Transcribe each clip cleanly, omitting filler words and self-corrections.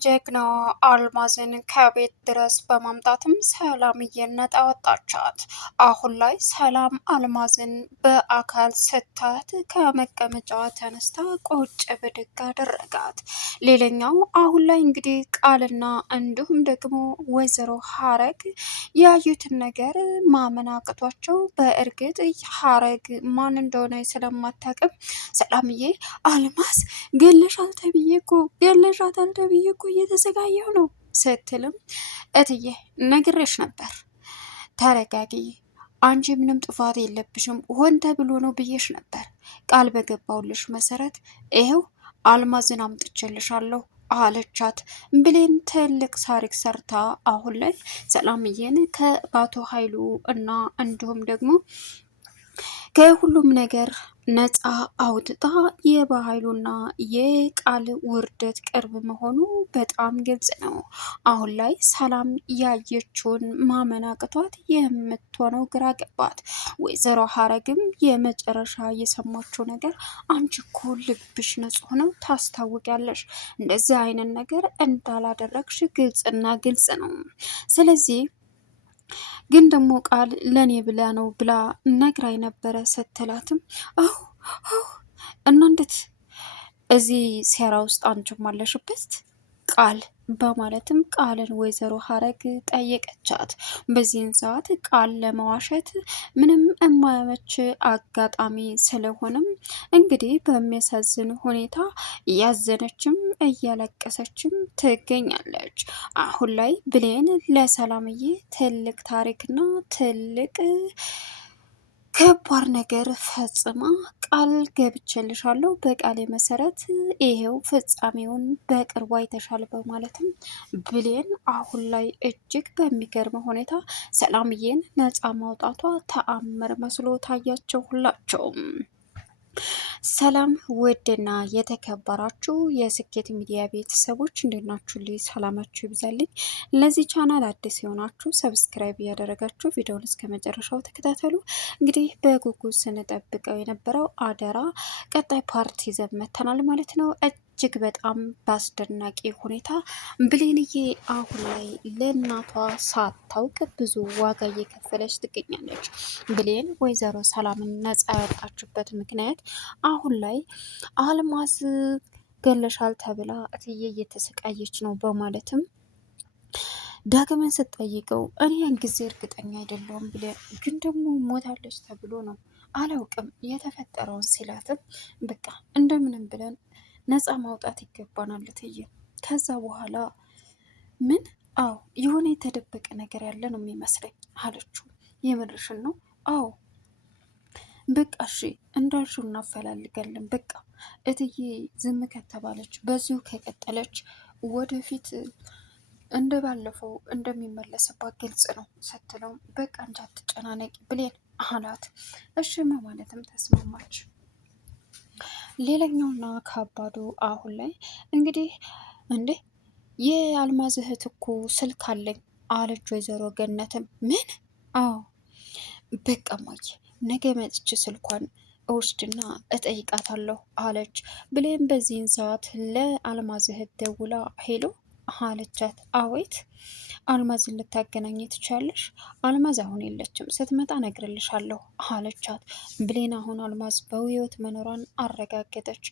ጀግናዋ አልማዝን ከቤት ድረስ በማምጣትም ሰላምዬን ነጣ ወጣቻት። አሁን ላይ ሰላም አልማዝን በአካል ስታት ከመቀመጫዋ ተነስታ ቁጭ ብድግ አደረጋት። ሌላኛው አሁን ላይ እንግዲህ ቃልና እንዲሁም ደግሞ ወይዘሮ ሀረግ ያዩትን ነገር ማመን አቅቷቸው በእርግጥ ሀረግ ማን እንደሆነ ስለማታውቅም ሰላምዬ አልማዝ ገለሻታል ተብዬ እኮ እየተሰቃየሁ ነው ስትልም እትዬ ነግሬሽ ነበር፣ ተረጋጊ፣ አንቺ ምንም ጥፋት የለብሽም፣ ሆን ተብሎ ነው ብዬሽ ነበር። ቃል በገባውልሽ መሰረት ይኸው አልማዝን አምጥቼልሻለሁ አለቻት። ብሌን ትልቅ ታሪክ ሰርታ አሁን ላይ ሰላምዬን ከአቶ ኃይሉ እና እንዲሁም ደግሞ ከሁሉም ነገር ነፃ አውጥታ የባህሉና የቃል ውርደት ቅርብ መሆኑ በጣም ግልጽ ነው። አሁን ላይ ሰላም ያየችውን ማመን አቅቷት የምትሆነው ግራ ገባት። ወይዘሮ ሀረግም የመጨረሻ የሰማችው ነገር አንቺ እኮ ልብሽ ንጹህ ነው፣ ታስታውቂያለሽ፣ እንደዚህ አይነት ነገር እንዳላደረግሽ ግልጽና ግልጽ ነው። ስለዚህ ግን ደግሞ ቃል ለኔ ብላ ነው ብላ ነግራኝ ነበረ ስትላትም አሁ አሁ እና እንዴት እዚህ ሴራ ውስጥ አንቺም አለሽበት ቃል በማለትም ቃልን ወይዘሮ ሀረግ ጠየቀቻት። በዚህን ሰዓት ቃል ለመዋሸት ምንም የማያመች አጋጣሚ ስለሆነም እንግዲህ በሚያሳዝን ሁኔታ እያዘነችም እያለቀሰችም ትገኛለች። አሁን ላይ ብሌን ለሰላምዬ ትልቅ ታሪክና ትልቅ ከባድ ነገር ፈጽማ ቃል ገብቼልሻለሁ፣ በቃሌ መሰረት ይሄው ፍጻሜውን በቅርቡ አይተሻል በማለትም ብሌን አሁን ላይ እጅግ በሚገርም ሁኔታ ሰላምዬን ነፃ ማውጣቷ ተአምር መስሎ ታያቸው ሁላቸውም። ሰላም ውድና የተከበራችሁ የስኬት ሚዲያ ቤተሰቦች እንዴት ናችሁ? ሰላማችሁ ይብዛልኝ። ለዚህ ቻናል አዲስ የሆናችሁ ሰብስክራይብ እያደረጋችሁ ቪዲዮውን እስከ መጨረሻው ተከታተሉ። እንግዲህ በጉጉት ስንጠብቀው የነበረው አደራ ቀጣይ ፓርት ይዘን መጥተናል ማለት ነው። እጅግ በጣም በአስደናቂ ሁኔታ ብሌንዬ አሁን ላይ ለእናቷ ሳታውቅ ብዙ ዋጋ እየከፈለች ትገኛለች። ብሌን ወይዘሮ ሰላምን ነፃ ያወጣችበት ምክንያት አሁን ላይ አልማዝ ገለሻል ተብላ እትዬ እየተሰቃየች ነው በማለትም ዳግመን ስትጠይቀው እኔ ያን ጊዜ እርግጠኛ አይደለሁም ብለን ግን ደግሞ ሞታለች ተብሎ ነው አላውቅም የተፈጠረውን ሲላትም በቃ እንደምንም ብለን ነፃ ማውጣት ይገባናል እትዬ። ከዛ በኋላ ምን አዎ የሆነ የተደበቀ ነገር ያለ ነው የሚመስለኝ አለችው። የምርሽን ነው? አዎ በቃ እሺ እንዳልሽው እናፈላልጋለን። በቃ እትዬ ዝም ከተባለች በዚሁ ከቀጠለች ወደፊት እንደ ባለፈው እንደሚመለስባት ግልጽ ነው ስትለው በቃ እንጂ አትጨናነቂ ብሌን አላት። እሺ ማለትም ተስማማች። ሌላኛውና ከባዱ አሁን ላይ እንግዲህ እንዴ የአልማዝ እህት እኮ ስልክ አለኝ አለች ወይዘሮ ገነትም። ምን? አዎ በቃ እማዬ ነገ መጥቼ ስልኳን እወስድና እጠይቃታለሁ አለች ብሌን። በዚህን ሰዓት ለአልማዝ እህት ደውላ ሄሎ አለቻት። አቤት አልማዝን ልታገናኝ ትችያለሽ? አልማዝ አሁን የለችም፣ ስትመጣ እነግርልሻለሁ አለቻት ብሌን። አሁን አልማዝ በህይወት መኖሯን አረጋገጠች።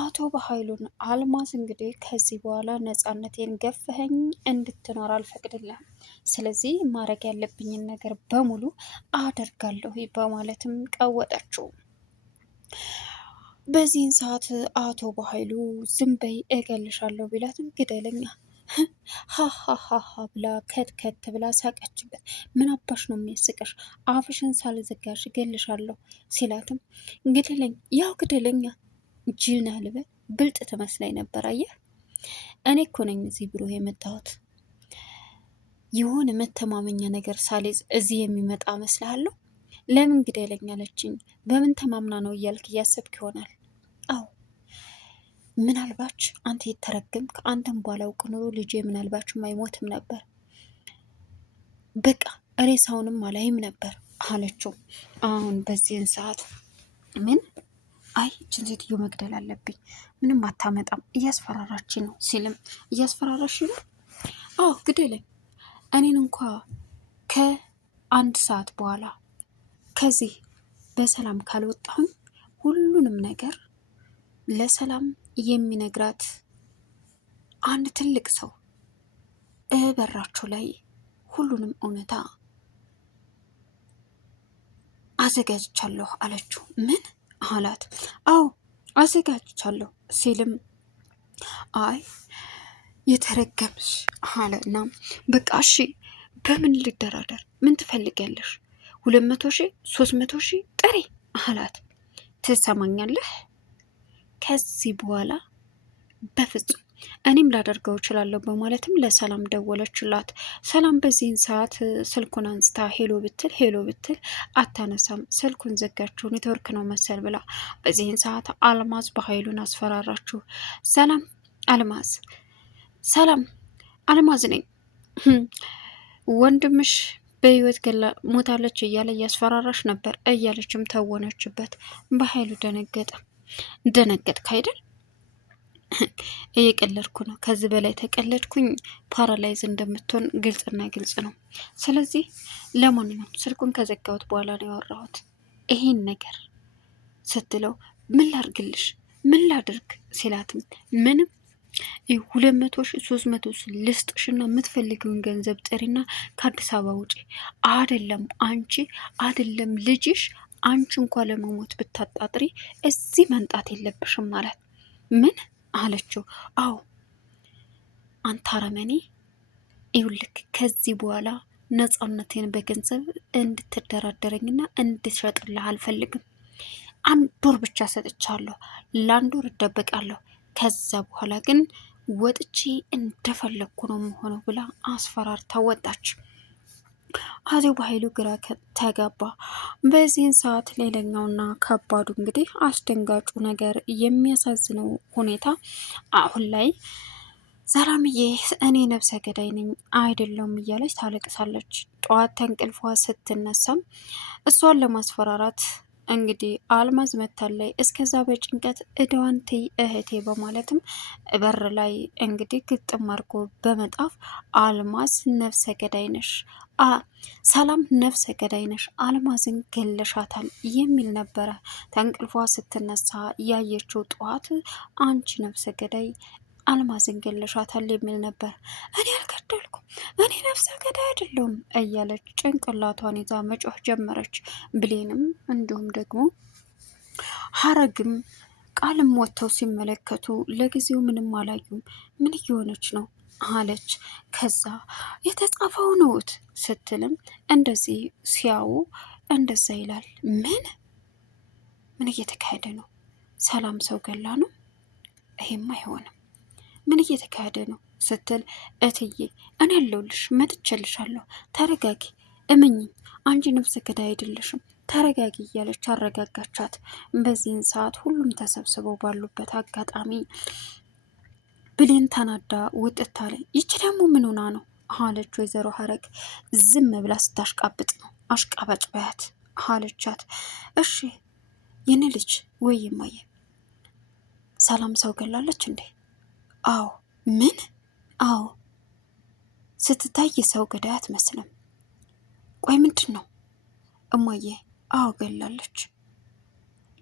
አቶ በኃይሉን አልማዝ እንግዲህ ከዚህ በኋላ ነፃነቴን ገፈኸኝ እንድትኖር አልፈቅድልህም፣ ስለዚህ ማድረግ ያለብኝን ነገር በሙሉ አደርጋለሁ በማለትም ቀወጠችው። በዚህን ሰዓት አቶ በኃይሉ ዝም በይ እገልሻለሁ ቢላትም ግደለኛ ሀሀሀሀ ብላ ከትከት ብላ ሳቀችበት። ምን አባሽ ነው የሚያስቀሽ? አፍሽን ሳልዘጋሽ እገልሻለሁ ሲላትም ግደለኝ፣ ያው ግደለኛ፣ ጅል ነህ ልበል? ብልጥ ትመስላኝ ነበር። አየህ እኔ እኮ ነኝ እዚህ ቢሮ የመጣሁት፣ የሆነ መተማመኛ ነገር ሳልይዝ እዚህ የሚመጣ መስልሃለሁ? ለምን ግደለኝ አለችኝ? በምን ተማምና ነው እያልክ እያሰብክ ይሆናል። አዎ ምናልባች አንተ የተረገምክ፣ አንተን ባላውቅ ኑሮ ልጄ ምናልባችም አይሞትም ነበር፣ በቃ ሬሳውንም አላይም ነበር አለችው። አሁን በዚህን ሰዓት ምን? አይ ይችን ሴትዮ መግደል አለብኝ፣ ምንም አታመጣም፣ እያስፈራራች ነው ሲልም እያስፈራራሽ ነው? አዎ ግደለኝ፣ እኔን እንኳ ከአንድ ሰዓት በኋላ ከዚህ በሰላም ካልወጣሁኝ ሁሉንም ነገር ለሰላም የሚነግራት አንድ ትልቅ ሰው በራችሁ ላይ ሁሉንም እውነታ አዘጋጅቻለሁ አለችው። ምን አላት? አዎ አዘጋጅቻለሁ ሲልም አይ የተረገምሽ አለና በቃ እሺ በምን ልደራደር? ምን ትፈልጊያለሽ? 200,000 300,000 ጥሪ አላት። ትሰማኛለህ? ከዚህ በኋላ በፍጹም እኔም ላደርገው እችላለሁ በማለትም ለሰላም ደወለችላት። ሰላም በዚህን ሰዓት ስልኩን አንስታ ሄሎ ብትል አታነሳም። ስልኩን ዘጋችው፣ ኔትወርክ ነው መሰል ብላ። በዚህን ሰዓት አልማዝ በኃይሉን አስፈራራችሁ። ሰላም አልማዝ፣ ሰላም አልማዝ ነኝ፣ ወንድምሽ በህይወት ገላ ሞታለች እያለ እያስፈራራሽ ነበር እያለችም ተወነችበት። በኃይሉ ደነገጠ። ደነገጥክ አይደል? እየቀለድኩ ነው። ከዚህ በላይ ተቀለድኩኝ ፓራላይዝ እንደምትሆን ግልጽና ግልጽ ነው። ስለዚህ ለማንኛውም ስልኩን ከዘጋሁት በኋላ ነው ያወራሁት ይሄን ነገር ስትለው፣ ምን ላድርግልሽ? ምን ላድርግ ሲላትም ምንም 200,000 300,000 ልስጥሽና የምትፈልጊውን ገንዘብ ጥሪና ከአዲስ አበባ ውጪ። አይደለም አንቺ አይደለም ልጅሽ፣ አንቺ እንኳ ለመሞት ብታጣጥሪ እዚህ መምጣት የለብሽም ማለት ምን አለችው። አዎ አንተ አረመኔ፣ ይኸውልህ ከዚህ በኋላ ነፃነቴን በገንዘብ እንድትደራደረኝና እንድትሸጥልህ አልፈልግም። 1 ወር ብቻ ሰጥቻለሁ፣ ለ1 ወር እደበቃለሁ። ከዛ በኋላ ግን ወጥቼ እንደፈለግኩ ነው የምሆነው ብላ አስፈራርታ ወጣች። አቶ በኃይሉ ግራ ተጋባ። በዚህን ሰዓት ሌላኛውና ከባዱ እንግዲህ አስደንጋጩ ነገር የሚያሳዝነው ሁኔታ አሁን ላይ ሰላምዬ እኔ ነፍሰ ገዳይ ነኝ አይደለሁም እያለች ታለቅሳለች። ጠዋት ተንቅልፏ ስትነሳም እሷን ለማስፈራራት እንግዲህ አልማዝ መታለይ። እስከዛ በጭንቀት እዳዋን ትይ እህቴ በማለትም በር ላይ እንግዲህ ግጥም አድርጎ በመጣፍ አልማዝ ነፍሰ ገዳይ ነሽ፣ ሰላም ነፍሰ ገዳይ ነሽ፣ አልማዝን ገለሻታል የሚል ነበረ። ተንቅልፏ ስትነሳ ያየችው ጠዋት አንቺ ነፍሰ ገዳይ አልማዝን ገለሻታል የሚል ነበር። እኔ አልገደልኩም፣ እኔ ነፍሰ ገዳይ አይደለሁም እያለች ጭንቅላቷን ይዛ መጮህ ጀመረች። ብሌንም እንዲሁም ደግሞ ሀረግም ቃልም ወጥተው ሲመለከቱ ለጊዜው ምንም አላዩም። ምን እየሆነች ነው አለች። ከዛ የተጻፈው ነውት ስትልም እንደዚህ ሲያዩ እንደዛ ይላል። ምን እየተካሄደ ነው? ሰላም ሰው ገላ ነው? ይሄማ አይሆንም። ምን እየተካሄደ ነው ስትል እትዬ እኔ ያለሁልሽ መጥቼልሻለሁ፣ ተረጋጊ፣ እመኚኝ፣ አንቺ ነፍሰ ገዳይ አይደለሽም፣ ተረጋጊ እያለች አረጋጋቻት። በዚህን ሰዓት ሁሉም ተሰብስበው ባሉበት አጋጣሚ ብሌን ተናዳ ውጥታ ላይ ይች ደግሞ ምን ሆና ነው አለች። ወይዘሮ ሀረግ ዝም ብላ ስታሽቃብጥ ነው። አሽቃባጭ በያት አለቻት። እሺ የኔ ልጅ ወይ ማየ ሰላም ሰው ገላለች እንዴ? አዎ። ምን? አዎ ስትታይ ሰው ገዳይ አትመስልም። ቆይ ምንድን ነው እማዬ? አዎ ገላለች።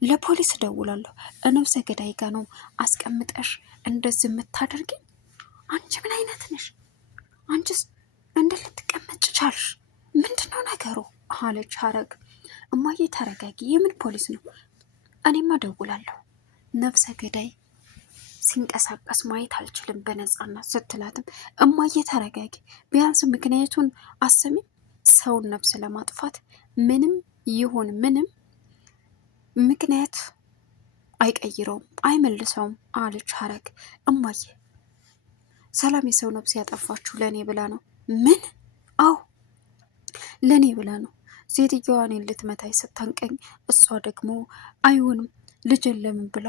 ለፖሊስ እደውላለሁ። ነፍሰ ገዳይ ጋ ነው አስቀምጠሽ እንደዚህ የምታደርጊኝ? አንቺ ምን አይነት ነሽ? አንቺስ እንደ ልትቀመጭ ቻልሽ? ምንድን ነው ነገሩ አለች ሀረግ። እማዬ ተረጋጊ። የምን ፖሊስ ነው? እኔማ እደውላለሁ። ነፍሰ ገዳይ ሲንቀሳቀስ ማየት አልችልም በነፃነት ስትላትም እማዬ ተረጋጊ፣ ቢያንስ ምክንያቱን አሰሚ። ሰውን ነፍስ ለማጥፋት ምንም ይሁን ምንም ምክንያት አይቀይረውም አይመልሰውም አለች ሀረግ። እማዬ ሰላም የሰው ነፍስ ያጠፋችሁ ለእኔ ብላ ነው? ምን? አዎ ለእኔ ብላ ነው። ሴትዮዋ እኔን ልትመታኝ ስታንቀኝ እሷ ደግሞ አይሆንም ልጅን ለምን ብላ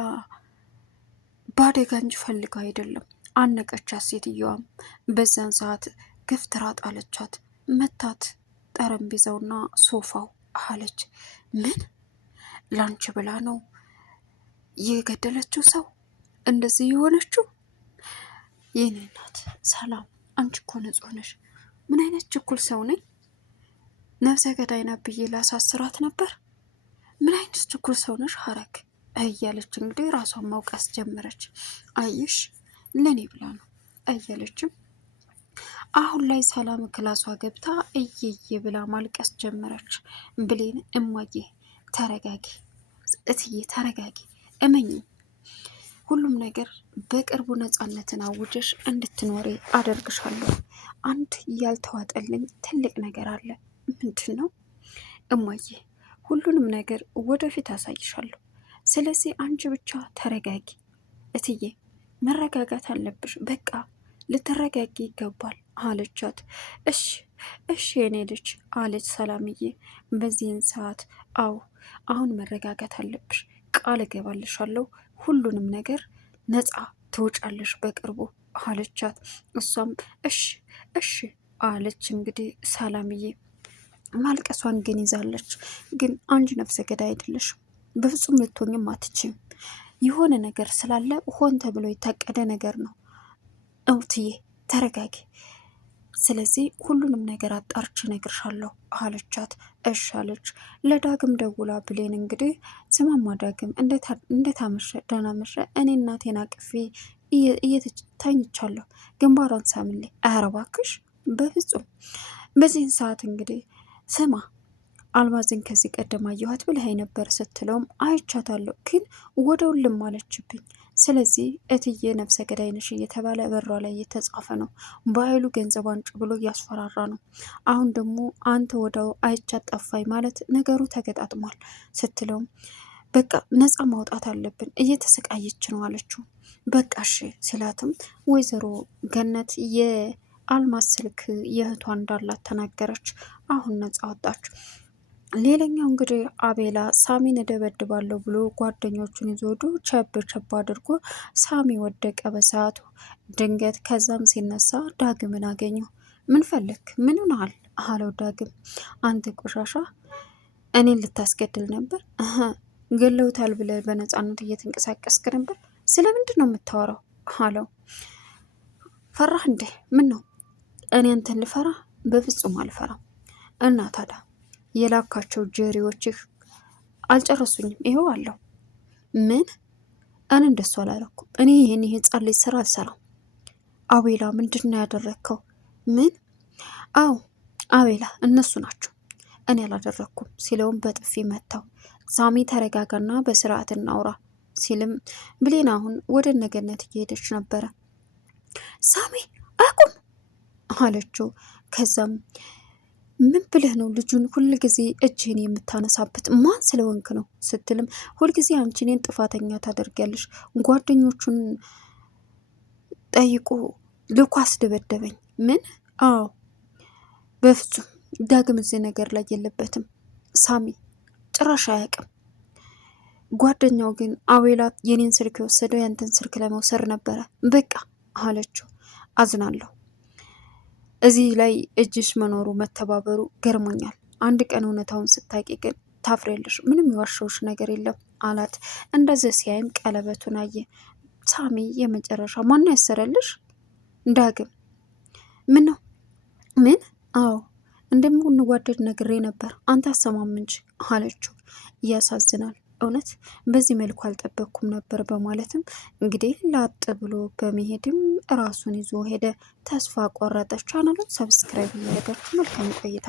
በአደጋ እንጂ ፈልጋ አይደለም አነቀቻት። ሴትዮዋም በዛን ሰዓት ገፍትራ ጣለቻት፣ መታት ጠረጴዛውና ሶፋው አለች። ምን? ላንቺ ብላ ነው የገደለችው ሰው እንደዚህ የሆነችው? የኔ እናት ሰላም፣ አንቺ እኮ ንጹህ ነሽ። ምን አይነት ችኩል ሰው ነኝ? ነፍሰ ገዳይ ናት ብዬ ላሳስራት ነበር። ምን አይነት ችኩል ሰው ነሽ ሀረግ እያለች እንግዲህ ራሷን ማውቀስ ጀመረች። አይሽ ለኔ ብላ ነው እያለችም አሁን ላይ ሰላም ክላሷ ገብታ እየየ ብላ ማልቀስ ጀመረች። ብሌን እማዬ ተረጋጊ፣ እትዬ ተረጋጊ፣ እመኝ ሁሉም ነገር በቅርቡ ነፃነትን አውጀሽ እንድትኖሪ አደርግሻለሁ። አንድ ያልተዋጠልኝ ትልቅ ነገር አለ። ምንድን ነው? እማዬ ሁሉንም ነገር ወደፊት አሳይሻለሁ። ስለዚህ አንቺ ብቻ ተረጋጊ እትዬ፣ መረጋጋት አለብሽ። በቃ ልትረጋጊ ይገባል አለቻት። እሺ እሺ የኔ ልጅ አለች ሰላምዬ። በዚህን ሰዓት አዎ አሁን መረጋጋት አለብሽ፣ ቃል እገባልሻለሁ ሁሉንም ነገር ነፃ ትወጫለሽ በቅርቡ አለቻት። እሷም እሺ እሺ አለች። እንግዲህ ሰላምዬ ማልቀሷን ግን ይዛለች። ግን አንቺ ነፍሰ ገዳይ አይደለሽም፣ በፍጹም ልትሆኝም አትችም። የሆነ ነገር ስላለ ሆን ተብሎ የታቀደ ነገር ነው። እውትዬ ተረጋጊ፣ ስለዚህ ሁሉንም ነገር አጣርቼ እነግርሻለሁ አለቻት። እሺ አለች። ለዳግም ደውላ ብሌን እንግዲህ ስማማ ዳግም እንዴት አመሸ? ደህና መሸ? እኔ እናቴን አቅፌ እየተኝቻለሁ፣ ግንባሯን ሳምልኝ። ኧረ እባክሽ በፍጹም። በዚህን ሰዓት እንግዲህ ስማ አልማዝን ከዚህ ቀደም አየኋት ብለኸኝ ነበር ስትለውም አይቻታለሁ፣ ግን ወደ ውልም አለችብኝ። ስለዚህ እትዬ ነፍሰ ገዳይ ነሽ እየተባለ በሯ ላይ እየተጻፈ ነው። በኃይሉ ገንዘብ አንጭ ብሎ እያስፈራራ ነው። አሁን ደግሞ አንተ ወደው አይቻት ጠፋኝ ማለት ነገሩ ተገጣጥሟል ስትለውም በቃ ነፃ ማውጣት አለብን እየተሰቃየች ነው አለችው። በቃ እሺ ሲላትም ወይዘሮ ገነት የአልማዝ ስልክ የእህቷ እንዳላት ተናገረች። አሁን ነፃ ወጣች። ሌላኛው እንግዲህ አቤላ ሳሚን እደበድባለሁ ብሎ ጓደኞቹን ይዞ ወዶ ቸብ አድርጎ ሳሚ ወደቀ በሰዓቱ ድንገት። ከዛም ሲነሳ ዳግምን አገኘው። ምን ፈለክ? ምን ሆነሃል? አለው ዳግም። አንተ ቆሻሻ እኔን ልታስገድል ነበር? ገለውታል ብለህ በነፃነት እየተንቀሳቀስክ ነበር። ስለምንድን ነው የምታወራው? አለው። ፈራህ እንዴ? ምን ነው? እኔ አንተን ልፈራ? በፍጹም አልፈራም። እና ታዲያ የላካቸው ጀሪዎችህ አልጨረሱኝም፣ ይኸው አለው። ምን? እኔ እንደሱ አላረኩም። እኔ ይህን ህፃን ልጅ ስራ አልሰራም። አቤላ ምንድን ነው ያደረግከው? ምን? አዎ አቤላ እነሱ ናቸው፣ እኔ አላደረግኩም ሲለውም በጥፊ መታው። ሳሚ ተረጋጋና በስርዓት እናውራ ሲልም ብሌን አሁን ወደ ነገነት እየሄደች ነበረ። ሳሚ አቁም አለችው። ከዛም ምን ብለህ ነው ልጁን ሁል ጊዜ እጅህን የምታነሳበት? ማን ስለወንክ ነው ስትልም ሁልጊዜ አንቺ እኔን ጥፋተኛ ታደርጊያለሽ። ጓደኞቹን ጠይቆ ልኮ አስደበደበኝ። ምን? አዎ በፍጹም ዳግም እዚህ ነገር ላይ የለበትም። ሳሚ ጭራሽ አያውቅም። ጓደኛው ግን አቤላት የኔን ስልክ የወሰደው ያንተን ስልክ ለመውሰድ ነበረ። በቃ አለችው። አዝናለሁ እዚህ ላይ እጅሽ መኖሩ መተባበሩ ገርሞኛል። አንድ ቀን እውነታውን ስታቂ ግን ታፍሬለሽ። ምንም የዋሸውሽ ነገር የለም አላት። እንደዚህ ሲያይም ቀለበቱን አየ። ሳሚ የመጨረሻ ማነው ያሰረልሽ? ዳግም። ምን ነው? ምን? አዎ እንደምንዋደድ ነግሬ ነበር፣ አንተ አሰማም እንጂ አለችው። ያሳዝናል እውነት በዚህ መልኩ አልጠበቅኩም ነበር በማለትም እንግዲህ ላጥ ብሎ በመሄድም ራሱን ይዞ ሄደ። ተስፋ ቆረጠች። ቻናሉን ሰብስክራይብ እያደረጋችሁ መልካም ቆይታ